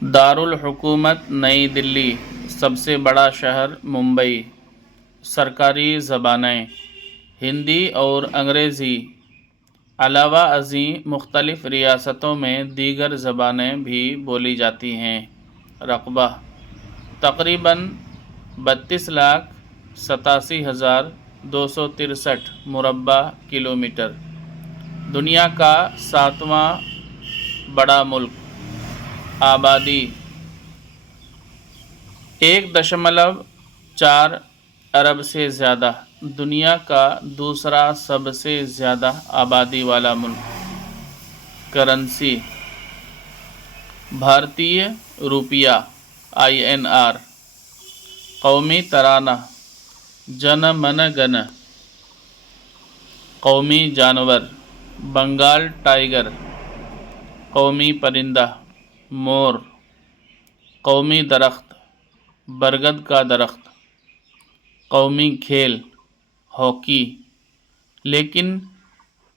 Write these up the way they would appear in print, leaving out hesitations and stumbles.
دارالحکومت نئی دلی، سب سے بڑا شہر ممبئی، سرکاری زبانیں ہندی اور انگریزی، علاوہ ازیں مختلف ریاستوں میں دیگر زبانیں بھی بولی جاتی ہیں۔ رقبہ تقریباً 32,87,263 مربع کلومیٹر۔ دنیا کا 7واں بڑا ملک۔ آبادی 1.4 ارب سے زیادہ۔ دنیا کا دوسرا سب سے زیادہ آبادی والا ملک۔ کرنسی بھارتی روپیہ INR۔ قومی ترانہ جن من گن۔ قومی جانور بنگال ٹائیگر۔ قومی پرندہ مور۔ قومی درخت برگد کا درخت۔ قومی کھیل ہاکی، لیکن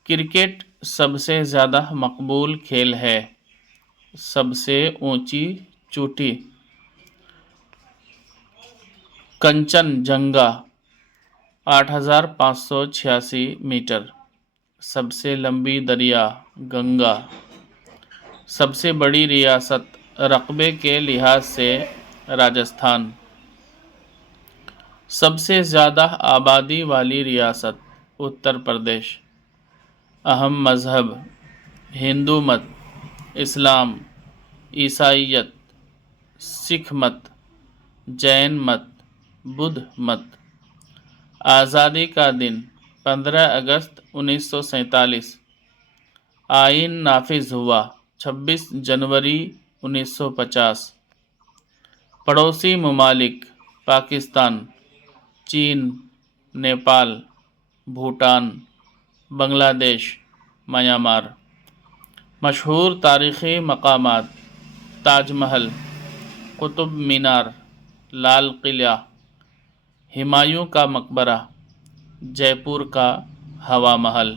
کرکٹ سب سے زیادہ مقبول کھیل ہے۔ سب سے اونچی چوٹی کنچن جنگا 8,586 میٹر۔ سب سے لمبی دریا گنگا۔ سب سے بڑی ریاست رقبے کے لحاظ سے راجستھان۔ سب سے زیادہ آبادی والی ریاست اتر پردیش۔ اہم مذہب ہندو مت، اسلام، عیسائیت، سکھ مت، جین مت، بدھ مت۔ آزادی کا دن 15 اگست 1947۔ آئین نافذ ہوا 26 جنوری 1950۔ پڑوسی ممالک پاکستان، چین، نیپال، بھوٹان، بنگلہ دیش، میانمار۔ مشہور تاریخی مقامات تاج محل، قطب مینار، لال قلعہ، ہمایوں کا مقبرہ، جے پور کا ہوا محل۔